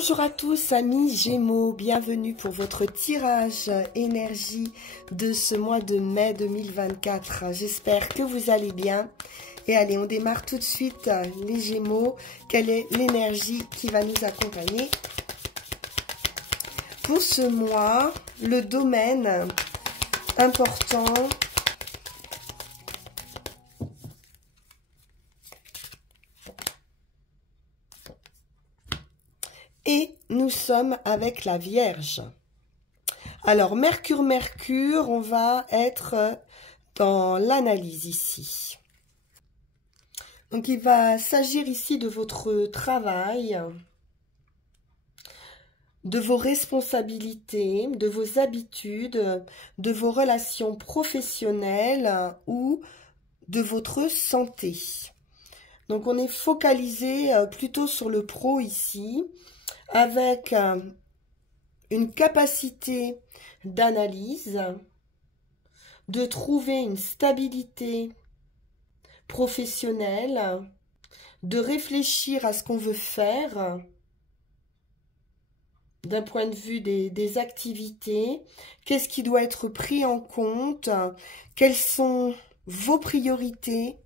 Bonjour à tous amis Gémeaux, bienvenue pour votre tirage énergie de ce mois de mai 2024. J'espère que vous allez bien. Et allez, on démarre tout de suite les Gémeaux. Quelle est l'énergie qui va nous accompagner pour ce mois? Le domaine important. Et nous sommes avec la Vierge. Alors, Mercure, on va être dans l'analyse ici. Donc, il va s'agir ici de votre travail, de vos responsabilités, de vos habitudes, de vos relations professionnelles ou de votre santé. Donc, on est focalisé plutôt sur le pro ici, avec une capacité d'analyse, de trouver une stabilité professionnelle, de réfléchir à ce qu'on veut faire d'un point de vue des activités, qu'est-ce qui doit être pris en compte, quelles sont vos priorités,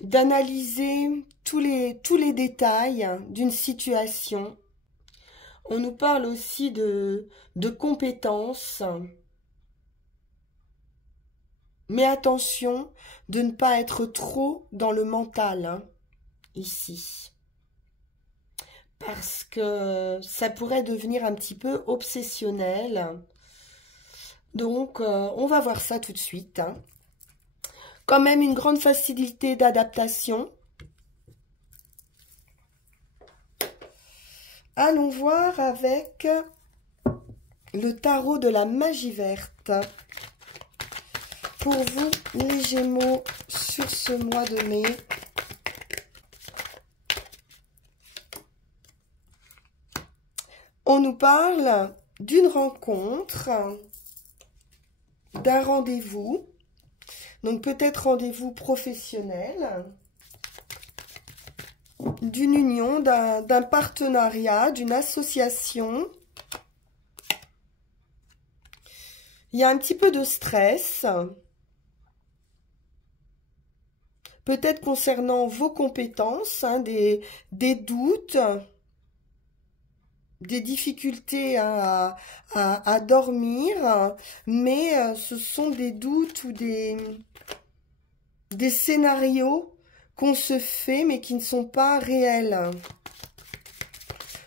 d'analyser tous les détails d'une situation. On nous parle aussi de compétences. Mais attention de ne pas être trop dans le mental, ici. Parce que ça pourrait devenir un petit peu obsessionnel. Donc, on va voir ça tout de suite. Quand même une grande facilité d'adaptation. Allons voir avec le tarot de la magie verte. Pour vous, les Gémeaux, sur ce mois de mai. On nous parle d'une rencontre, d'un rendez-vous. Donc peut-être rendez-vous professionnel, d'une union, d'un partenariat, d'une association. Il y a un petit peu de stress, peut-être concernant vos compétences, des doutes, des difficultés à dormir, mais ce sont des doutes ou des scénarios qu'on se fait mais qui ne sont pas réels.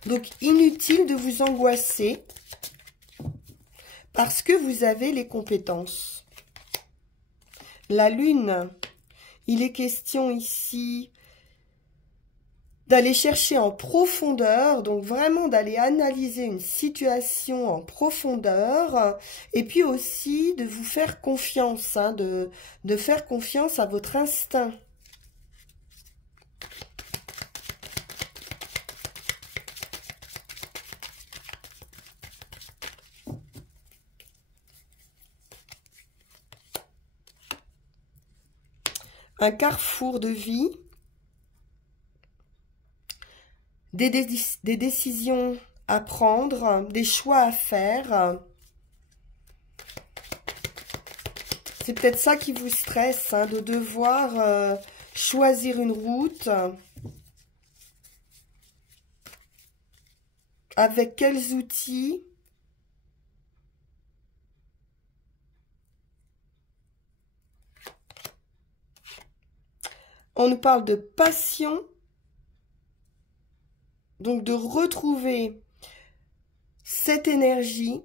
Donc inutile de vous angoisser parce que vous avez les compétences. La Lune, il est question ici d'aller chercher en profondeur, donc vraiment d'aller analyser une situation en profondeur, et puis aussi de vous faire confiance, de faire confiance à votre instinct. Un carrefour de vie. Des décisions à prendre, des choix à faire. C'est peut-être ça qui vous stresse, de devoir choisir une route. Avec quels outils? On nous parle de passion. Donc, de retrouver cette énergie,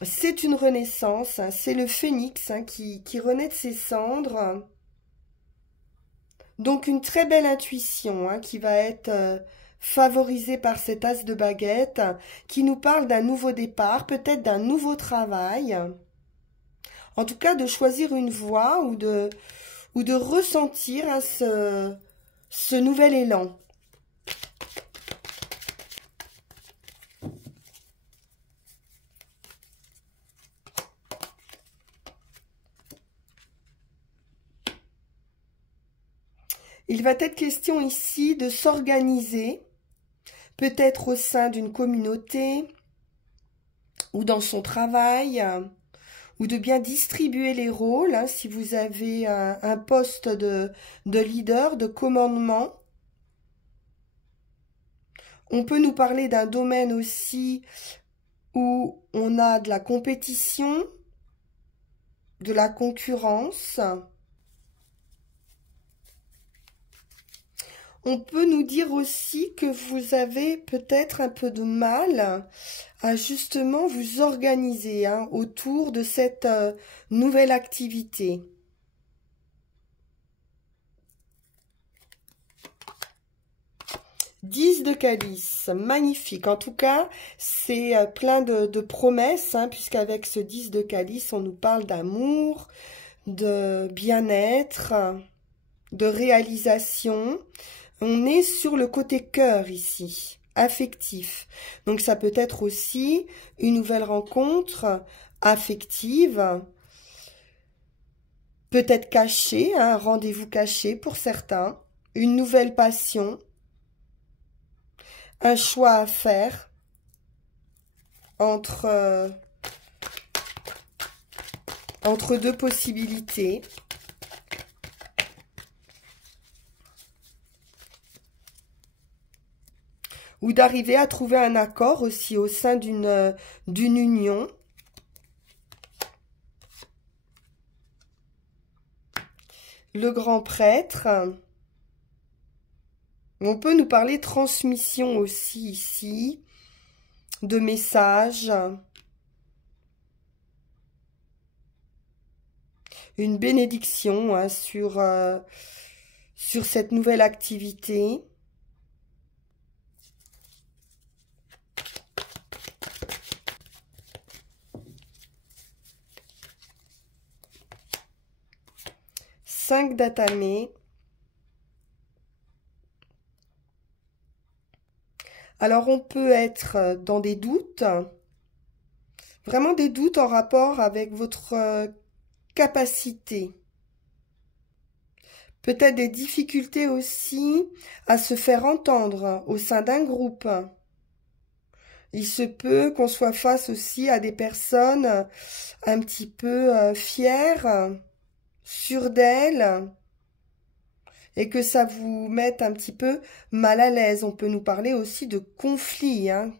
c'est une renaissance, c'est le phénix qui renaît de ses cendres. Donc, une très belle intuition qui va être favorisée par cet as de baguette, qui nous parle d'un nouveau départ, peut-être d'un nouveau travail. En tout cas, de choisir une voie ou de ressentir ce nouvel élan. Il va être question ici de s'organiser, peut-être au sein d'une communauté ou dans son travail, ou de bien distribuer les rôles, hein, si vous avez un poste de leader, de commandement. On peut nous parler d'un domaine aussi où on a de la compétition, de la concurrence. On peut nous dire aussi que vous avez peut-être un peu de mal à justement vous organiser hein, autour de cette nouvelle activité. « 10 de calice », magnifique. En tout cas, c'est plein de promesses, hein, puisqu'avec ce 10 de calice, on nous parle d'amour, de bien-être, de réalisation. On est sur le côté cœur ici, affectif. Donc ça peut être aussi une nouvelle rencontre affective, peut-être cachée, hein, un rendez-vous caché pour certains, une nouvelle passion, un choix à faire entre deux possibilités. Ou d'arriver à trouver un accord aussi au sein d'une union. Le grand prêtre. On peut nous parler transmission aussi ici, de messages. Une bénédiction hein, sur cette nouvelle activité. Cinq d'atamé. Alors, on peut être dans des doutes, vraiment des doutes en rapport avec votre capacité. Peut-être des difficultés aussi à se faire entendre au sein d'un groupe. Il se peut qu'on soit face aussi à des personnes un petit peu fières, sûres d'elles, et que ça vous mette un petit peu mal à l'aise. On peut nous parler aussi de conflits, hein,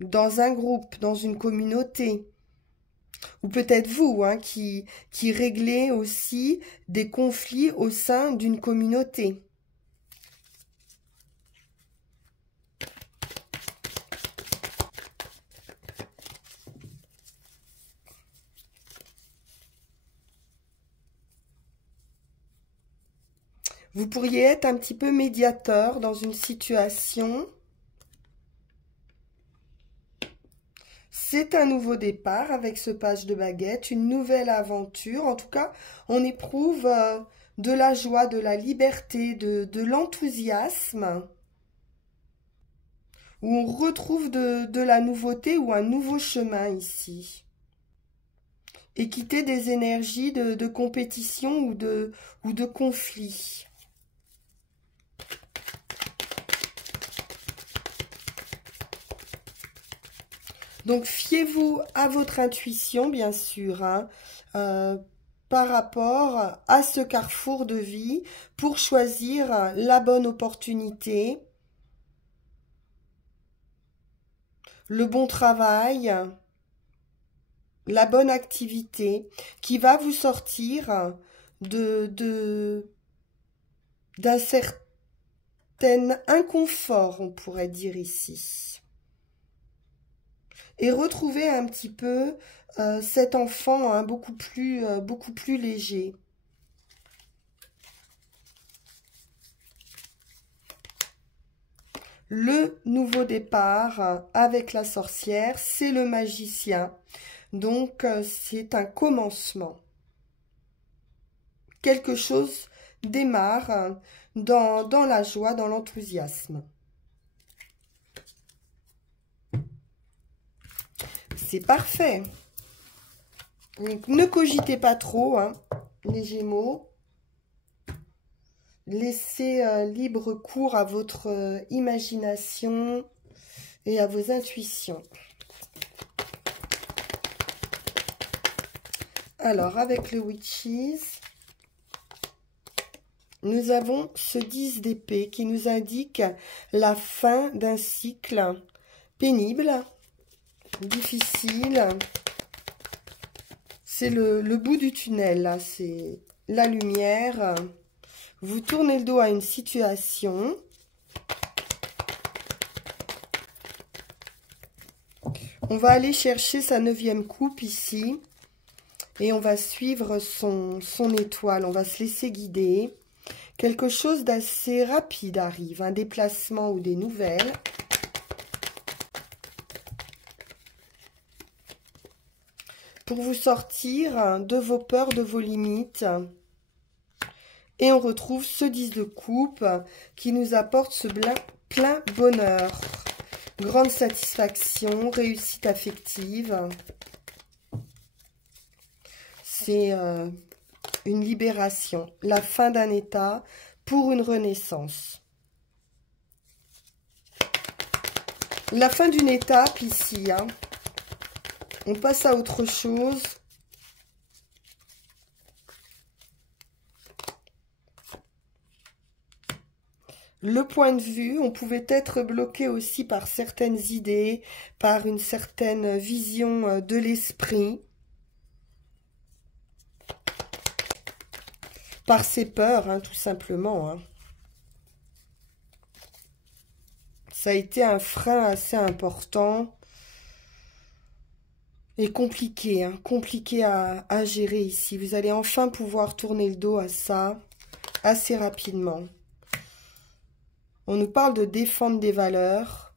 dans un groupe, dans une communauté. Ou peut-être vous, hein, qui réglez aussi des conflits au sein d'une communauté. Vous pourriez être un petit peu médiateur dans une situation. C'est un nouveau départ avec ce page de baguette, une nouvelle aventure. En tout cas, on éprouve de la joie, de la liberté, de l'enthousiasme. Où on retrouve de la nouveauté ou un nouveau chemin ici. Et quitter des énergies de compétition ou de conflit. Donc, fiez-vous à votre intuition, bien sûr, hein, par rapport à ce carrefour de vie pour choisir la bonne opportunité, le bon travail, la bonne activité qui va vous sortir d'un certain inconfort, on pourrait dire ici. Et retrouver un petit peu cet enfant hein, beaucoup plus léger. Le nouveau départ avec la sorcière, c'est le magicien. Donc, c'est un commencement. Quelque chose démarre dans la joie, dans l'enthousiasme. C'est parfait. Donc, ne cogitez pas trop, hein, les Gémeaux. laissez libre cours à votre imagination et à vos intuitions. Alors, avec le Witches, nous avons ce 10 d'épée qui nous indique la fin d'un cycle pénible, difficile. C'est le bout du tunnel, là, c'est la lumière. Vous tournez le dos à une situation. On va aller chercher sa 9e coupe ici. Et on va suivre son étoile, on va se laisser guider. Quelque chose d'assez rapide arrive, un déplacement ou des nouvelles. Pour vous sortir de vos peurs, de vos limites. Et on retrouve ce 10 de coupe qui nous apporte ce plein bonheur. Grande satisfaction, réussite affective. C'est une libération, la fin d'un état pour une renaissance. La fin d'une étape ici, hein. On passe à autre chose. Le point de vue, on pouvait être bloqué aussi par certaines idées, par une certaine vision de l'esprit. Par ses peurs, hein, tout simplement. Hein. Ça a été un frein assez important et compliqué, hein, compliqué à gérer ici. Vous allez enfin pouvoir tourner le dos à ça assez rapidement. On nous parle de défendre des valeurs,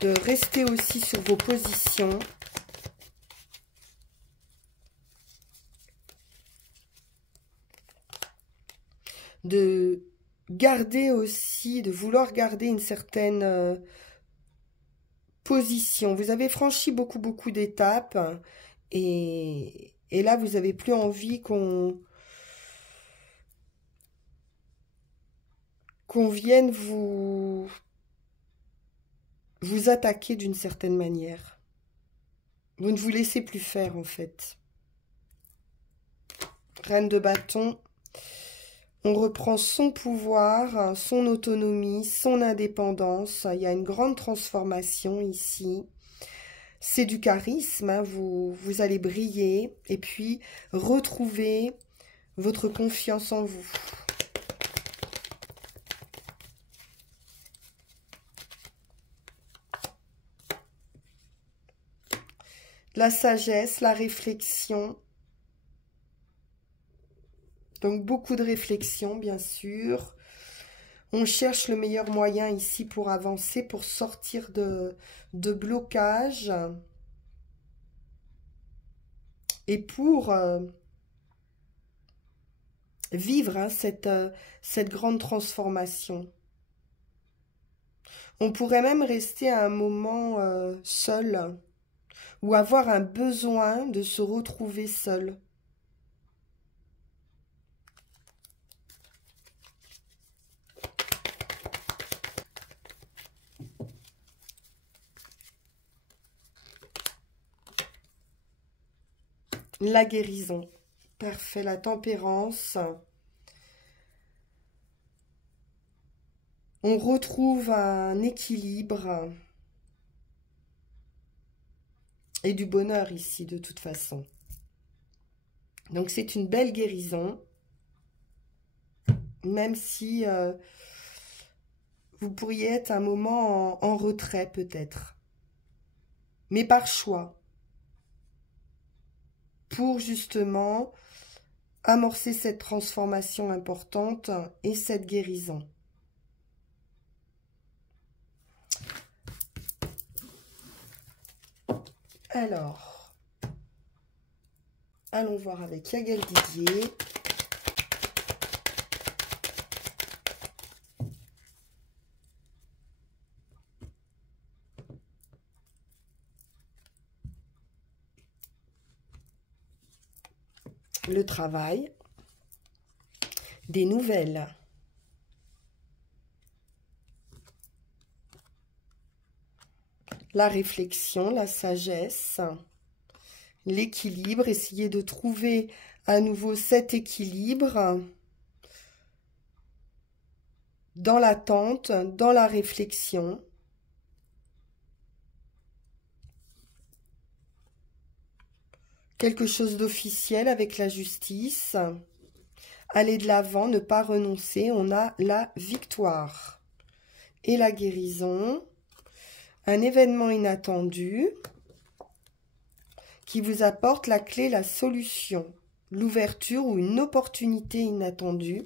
de rester aussi sur vos positions. De garder aussi, de vouloir garder une certaine position. Vous avez franchi beaucoup d'étapes et là, vous n'avez plus envie qu'on vienne vous attaquer d'une certaine manière. Vous ne vous laissez plus faire, en fait. Reine de bâton. On reprend son pouvoir, son autonomie, son indépendance. Il y a une grande transformation ici. C'est du charisme, hein. Vous allez briller et puis retrouver votre confiance en vous. La sagesse, la réflexion. Donc, beaucoup de réflexion, bien sûr. On cherche le meilleur moyen ici pour avancer, pour sortir de blocage. Et pour vivre hein, cette grande transformation. On pourrait même rester à un moment seul ou avoir un besoin de se retrouver seul. La guérison. Parfait, la tempérance. On retrouve un équilibre et du bonheur ici, de toute façon. Donc, c'est une belle guérison, même si vous pourriez être un moment en retrait, peut-être. Mais par choix. Pour justement amorcer cette transformation importante et cette guérison. Alors, allons voir avec Yael Didier. Le travail. des nouvelles. La réflexion, la sagesse, l'équilibre, essayer de trouver à nouveau cet équilibre dans l'attente, dans la réflexion. Quelque chose d'officiel avec la justice. Aller de l'avant, ne pas renoncer, on a la victoire. Et la guérison, un événement inattendu qui vous apporte la clé, la solution, l'ouverture ou une opportunité inattendue,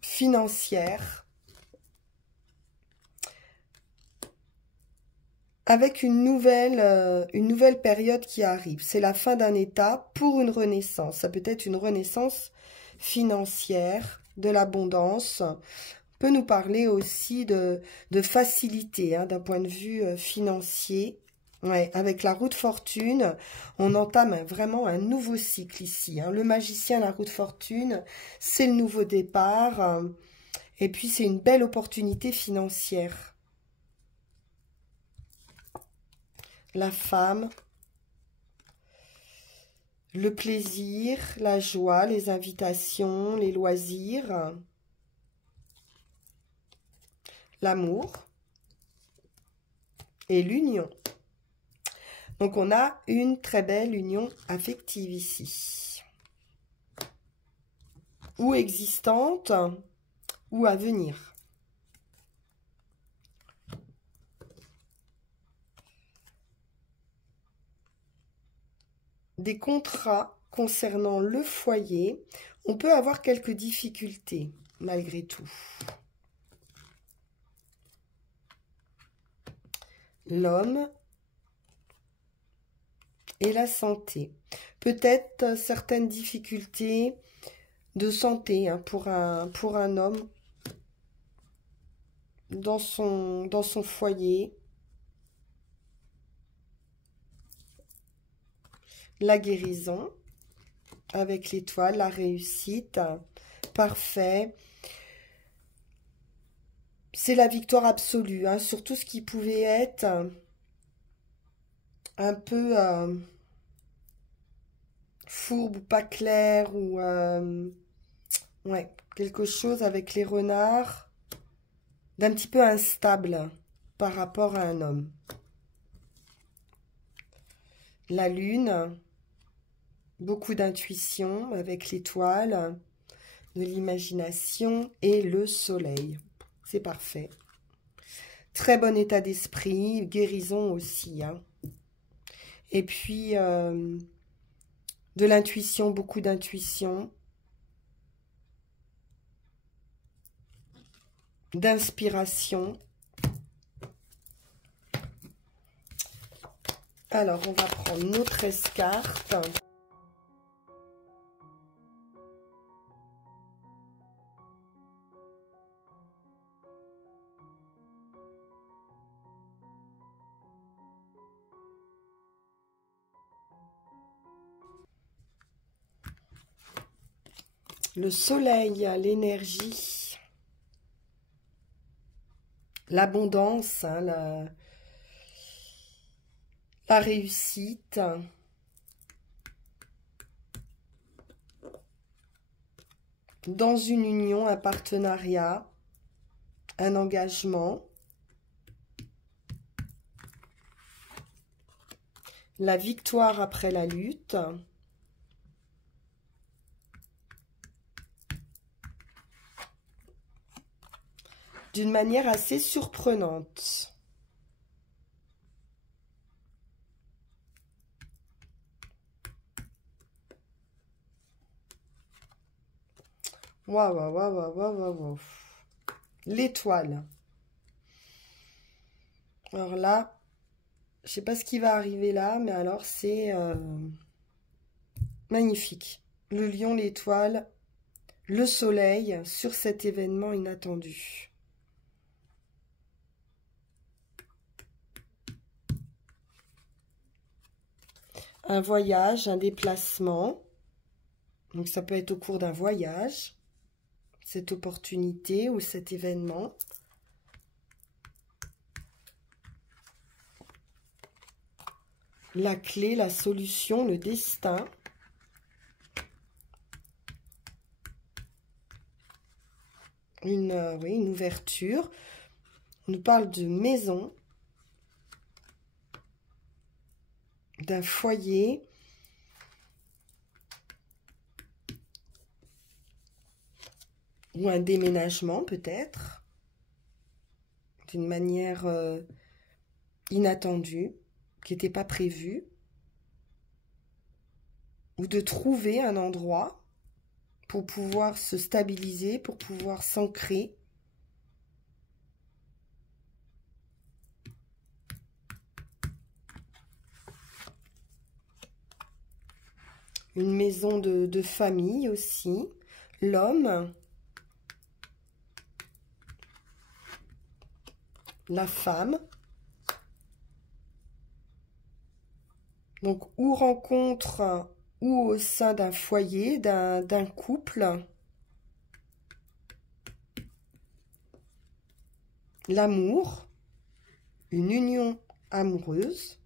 financière, avec une nouvelle période qui arrive. C'est la fin d'un état pour une renaissance. Ça peut être une renaissance financière, de l'abondance. Peut nous parler aussi de facilité, hein, d'un point de vue financier. Ouais, avec la roue de fortune, on entame vraiment un nouveau cycle ici. Hein. Le magicien, la roue de fortune, c'est le nouveau départ. Et puis, c'est une belle opportunité financière. La femme, le plaisir, la joie, les invitations, les loisirs, l'amour et l'union. Donc, on a une très belle union affective ici. Ou existante, ou à venir. Des contrats concernant le foyer, on peut avoir quelques difficultés, malgré tout. L'homme et la santé. Peut-être certaines difficultés de santé, hein, pour un homme dans son foyer. La guérison avec l'étoile, la réussite, parfait. C'est la victoire absolue, hein, sur tout ce qui pouvait être un peu fourbe ou pas clair, ou ouais, quelque chose avec les renards d'un petit peu instable par rapport à un homme. La lune, beaucoup d'intuition avec l'étoile, de l'imagination et le soleil. C'est parfait. Très bon état d'esprit, guérison aussi, hein. Et puis, de l'intuition, beaucoup d'intuition. D'inspiration. Alors, on va prendre nos 13 cartes. Le soleil, l'énergie, l'abondance, hein, la réussite, dans une union, un partenariat, un engagement, la victoire après la lutte, d'une manière assez surprenante. Waouh, waouh, waouh, waouh, waouh, waouh. L'étoile. Alors là, je sais pas ce qui va arriver là, mais alors c'est magnifique. Le lion, l'étoile, le soleil sur cet événement inattendu. Un voyage, un déplacement. Donc ça peut être au cours d'un voyage. cette opportunité ou cet événement. La clé, la solution, le destin. Oui, une ouverture. On nous parle de maison, d'un foyer, ou un déménagement peut-être, d'une manière inattendue, qui n'était pas prévue, ou de trouver un endroit pour pouvoir se stabiliser, pour pouvoir s'ancrer. Une maison de famille aussi. L'homme. La femme. Donc, ou rencontre, ou au sein d'un foyer, d'un couple. L'amour. Une union amoureuse.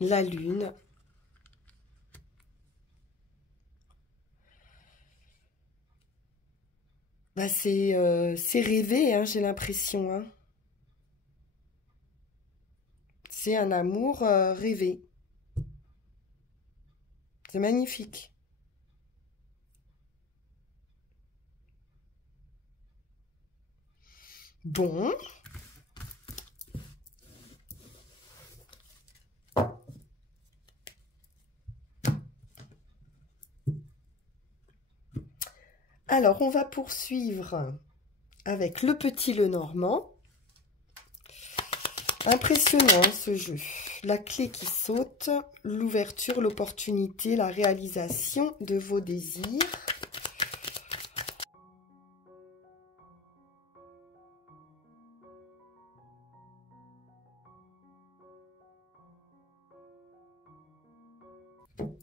La lune. Bah c'est rêvé, hein, j'ai l'impression. Hein. C'est un amour rêvé. C'est magnifique. Bon. Alors, on va poursuivre avec le petit Lenormand. Impressionnant ce jeu. La clé qui saute, l'ouverture, l'opportunité, la réalisation de vos désirs.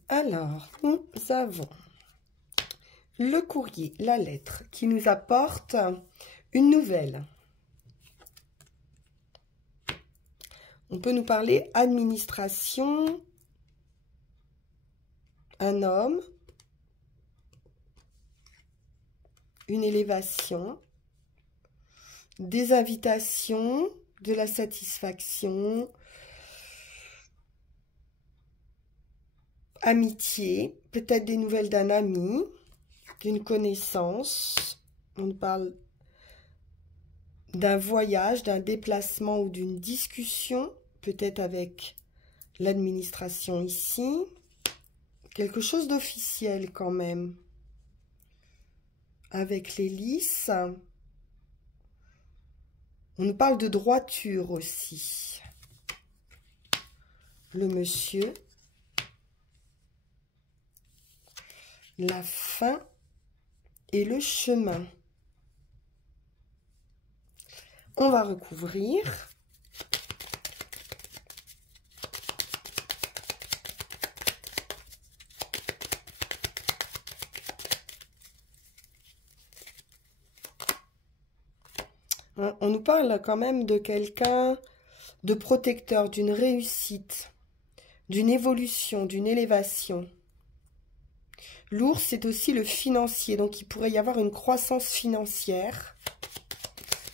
Alors, nous avons le courrier, la lettre qui nous apporte une nouvelle. On peut nous parler administration, un homme, une élévation, des invitations, de la satisfaction, amitié, peut-être des nouvelles d'un ami, d'une connaissance. On nous parle d'un voyage, d'un déplacement ou d'une discussion, peut-être avec l'administration ici. Quelque chose d'officiel quand même. Avec les lys. On nous parle de droiture aussi. Le monsieur. La fin et le chemin. On va recouvrir. On nous parle quand même de quelqu'un de protecteur, d'une réussite, d'une évolution, d'une élévation. L'ours, c'est aussi le financier, donc il pourrait y avoir une croissance financière.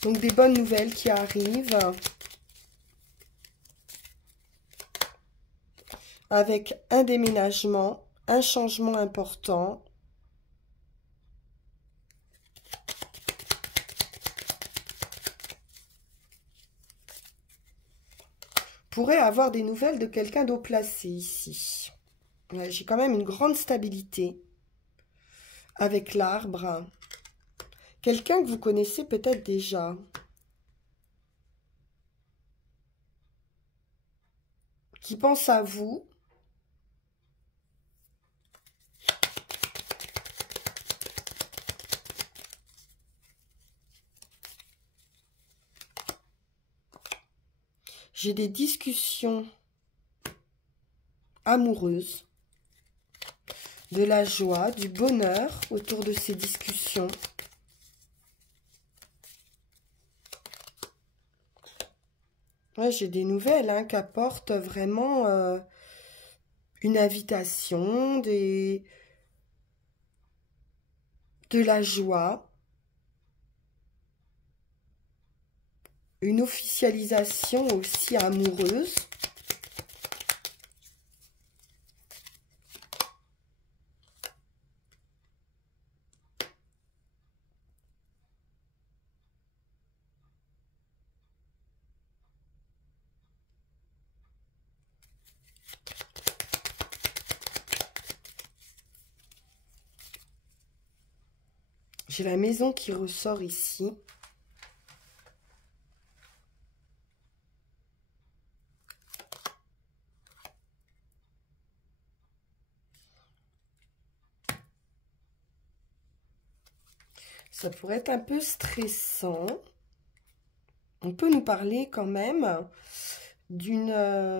Donc des bonnes nouvelles qui arrivent. Avec un déménagement, un changement important. Pourrait avoir des nouvelles de quelqu'un d'haut placé ici. J'ai quand même une grande stabilité avec l'arbre. Quelqu'un que vous connaissez peut-être déjà. Qui pense à vous. J'ai des discussions amoureuses. de la joie, du bonheur autour de ces discussions. Ouais, j'ai des nouvelles hein, qui apportent vraiment une invitation, de la joie, une officialisation aussi amoureuse. J'ai la maison qui ressort ici. Ça pourrait être un peu stressant. On peut nous parler quand même d'une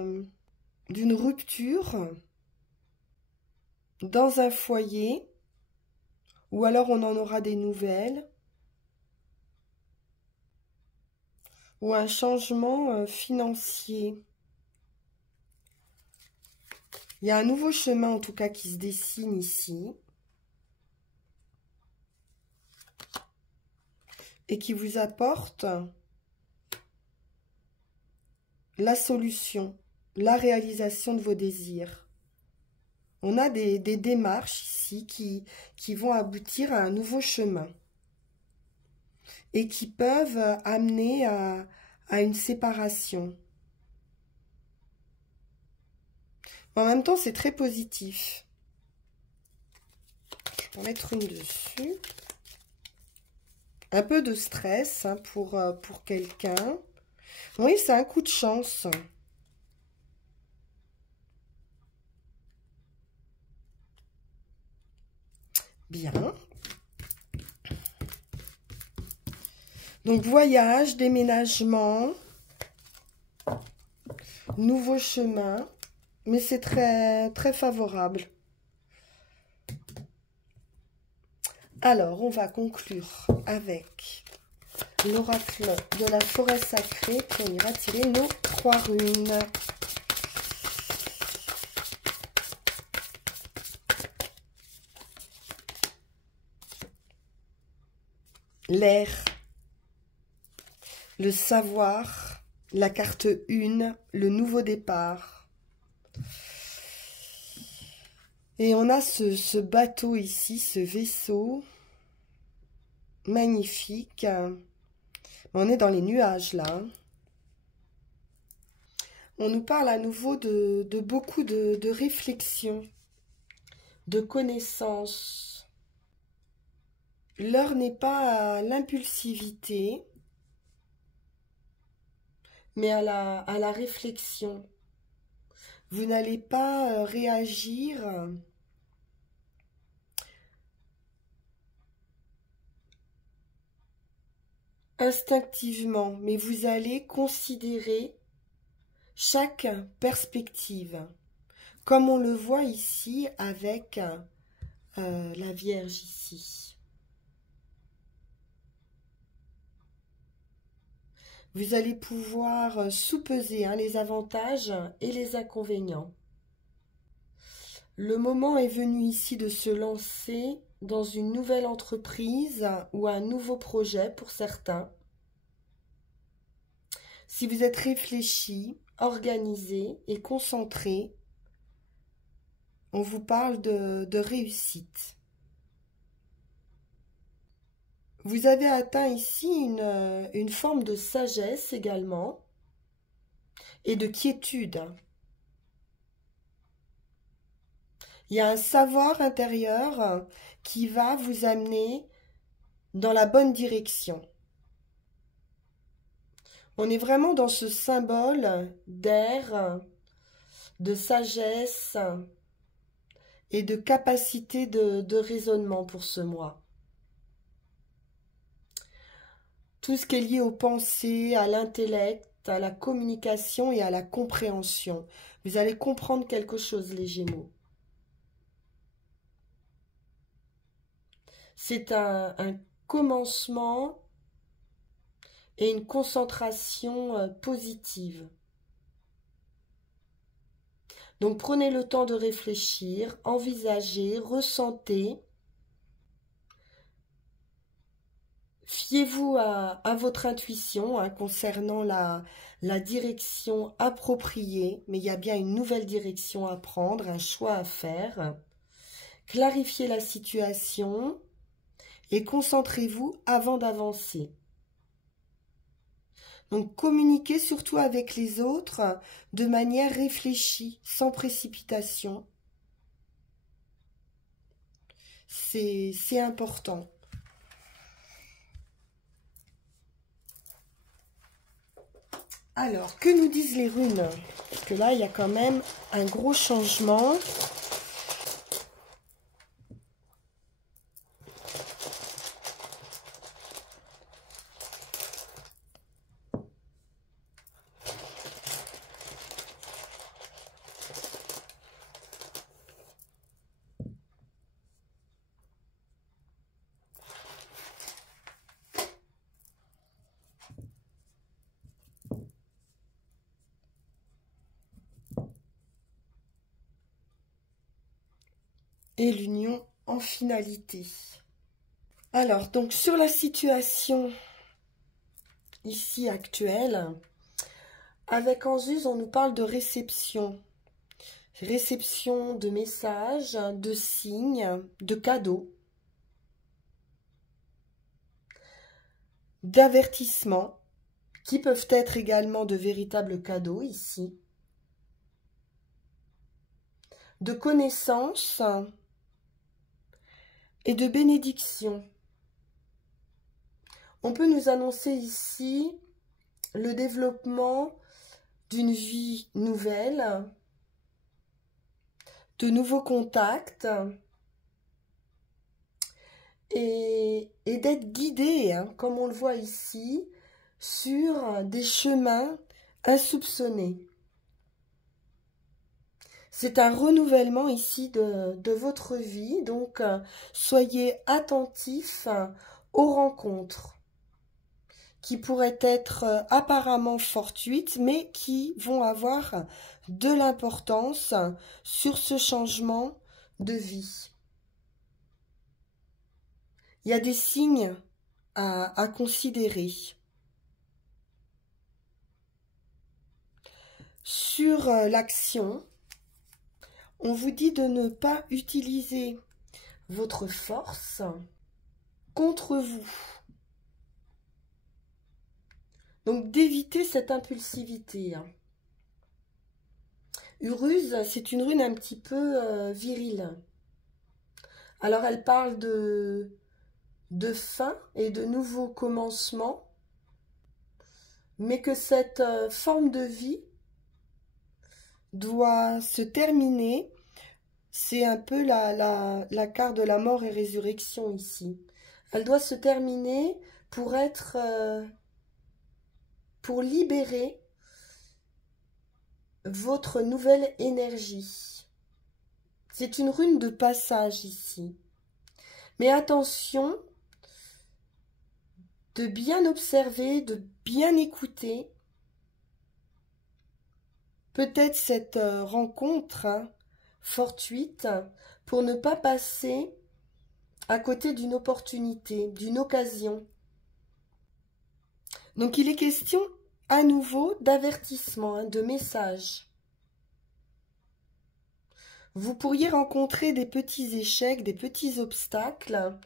rupture dans un foyer, ou alors on en aura des nouvelles, ou un changement financier. Il y a un nouveau chemin en tout cas qui se dessine ici. Et qui vous apporte la solution, la réalisation de vos désirs. On a des démarches ici qui vont aboutir à un nouveau chemin et qui peuvent amener à une séparation. En même temps, c'est très positif. Je vais en mettre une dessus. Un peu de stress hein, pour quelqu'un. Oui, c'est un coup de chance. Bien. Donc, voyage, déménagement, nouveau chemin. Mais c'est très, très favorable. Alors, on va conclure avec l'oracle de la forêt sacrée, puis on ira tirer nos 3 runes. L'air, le savoir, la carte 1, le nouveau départ. Et on a ce bateau ici, ce vaisseau, magnifique. On est dans les nuages là. On nous parle à nouveau de beaucoup de réflexion, de connaissances. L'heure n'est pas à l'impulsivité, mais à la réflexion. Vous n'allez pas réagir instinctivement, mais vous allez considérer chaque perspective, comme on le voit ici avec la Vierge ici. Vous allez pouvoir sous-peser hein, les avantages et les inconvénients. Le moment est venu ici de se lancer dans une nouvelle entreprise ou un nouveau projet pour certains. Si vous êtes réfléchi, organisé et concentré, on vous parle de réussite. Vous avez atteint ici une forme de sagesse également et de quiétude. Il y a un savoir intérieur qui va vous amener dans la bonne direction. On est vraiment dans ce symbole d'air, de sagesse et de capacité de raisonnement pour ce mois. Tout ce qui est lié aux pensées, à l'intellect, à la communication et à la compréhension. Vous allez comprendre quelque chose, les Gémeaux. C'est un commencement et une concentration positive. Donc prenez le temps de réfléchir, envisagez, ressentez. Fiez-vous à votre intuition hein, concernant la direction appropriée, mais il y a bien une nouvelle direction à prendre, un choix à faire. Clarifiez la situation et concentrez-vous avant d'avancer. Donc communiquez surtout avec les autres de manière réfléchie, sans précipitation. C'est important. Alors, que nous disent les runes? Parce que là, il y a quand même un gros changement. Et l'union en finalité. Alors, donc sur la situation ici actuelle, avec Anzus, on nous parle de réception. Réception de messages, de signes, de cadeaux, d'avertissements, qui peuvent être également de véritables cadeaux ici, de connaissances et de bénédictions. On peut nous annoncer ici le développement d'une vie nouvelle, de nouveaux contacts et d'être guidé, hein, comme on le voit ici, sur des chemins insoupçonnés. C'est un renouvellement ici de votre vie, donc soyez attentifs aux rencontres qui pourraient être apparemment fortuites, mais qui vont avoir de l'importance sur ce changement de vie. Il y a des signes à considérer. Sur l'action, on vous dit de ne pas utiliser votre force contre vous. Donc d'éviter cette impulsivité. Uruz, c'est une rune un petit peu virile. Alors elle parle de fin et de nouveaux commencements, mais que cette forme de vie doit se terminer. C'est un peu la carte de la mort et résurrection ici. Elle doit se terminer pour être... pour libérer votre nouvelle énergie. C'est une rune de passage ici. Mais attention de bien observer, de bien écouter. Peut-être cette rencontre fortuite pour ne pas passer à côté d'une opportunité, d'une occasion. Donc il est question à nouveau d'avertissement, de message. Vous pourriez rencontrer des petits échecs, des petits obstacles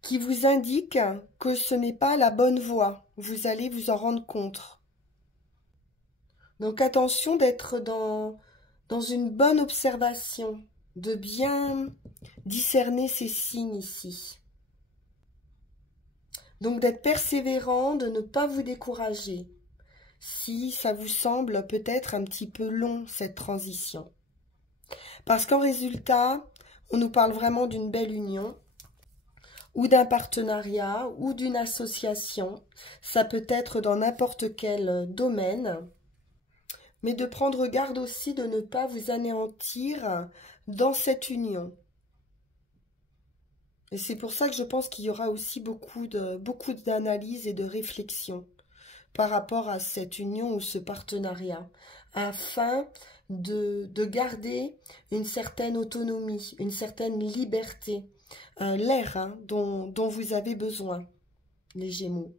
qui vous indiquent que ce n'est pas la bonne voie. Vous allez vous en rendre compte. Donc attention d'être dans une bonne observation, de bien discerner ces signes ici. Donc d'être persévérant, de ne pas vous décourager, si ça vous semble peut-être un petit peu long cette transition. Parce qu'en résultat, on nous parle vraiment d'une belle union, ou d'un partenariat, ou d'une association. Ça peut être dans n'importe quel domaine. Mais de prendre garde aussi de ne pas vous anéantir dans cette union. Et c'est pour ça que je pense qu'il y aura aussi beaucoup d'analyse et de réflexion par rapport à cette union ou ce partenariat, afin de garder une certaine autonomie, une certaine liberté, l'air dont vous avez besoin, les Gémeaux.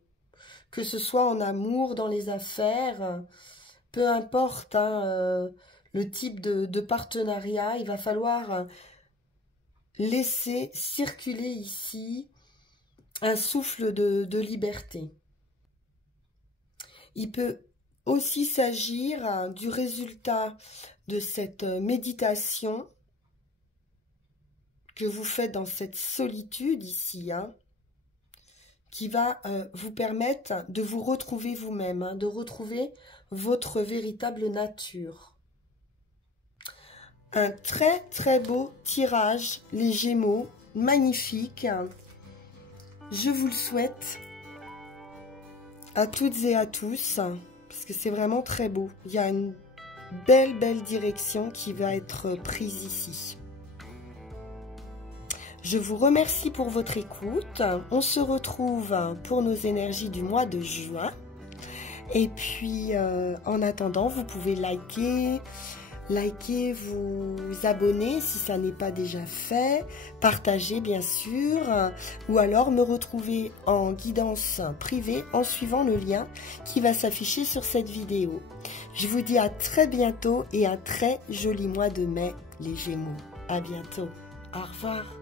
Que ce soit en amour, dans les affaires, peu importe le type de partenariat, il va falloir laisser circuler ici un souffle de liberté. Il peut aussi s'agir du résultat de cette méditation que vous faites dans cette solitude ici, qui va vous permettre de vous retrouver vous-même, de retrouver votre véritable nature. Un très très beau tirage, les Gémeaux, magnifique. Je vous le souhaite à toutes et à tous, parce que c'est vraiment très beau. Il y a une belle direction qui va être prise ici. Je vous remercie pour votre écoute. On se retrouve pour nos énergies du mois de juin. Et puis, en attendant, vous pouvez liker, vous abonner si ça n'est pas déjà fait, partager bien sûr, ou alors me retrouver en guidance privée en suivant le lien qui va s'afficher sur cette vidéo. Je vous dis à très bientôt et un très joli mois de mai, les Gémeaux. À bientôt. Au revoir.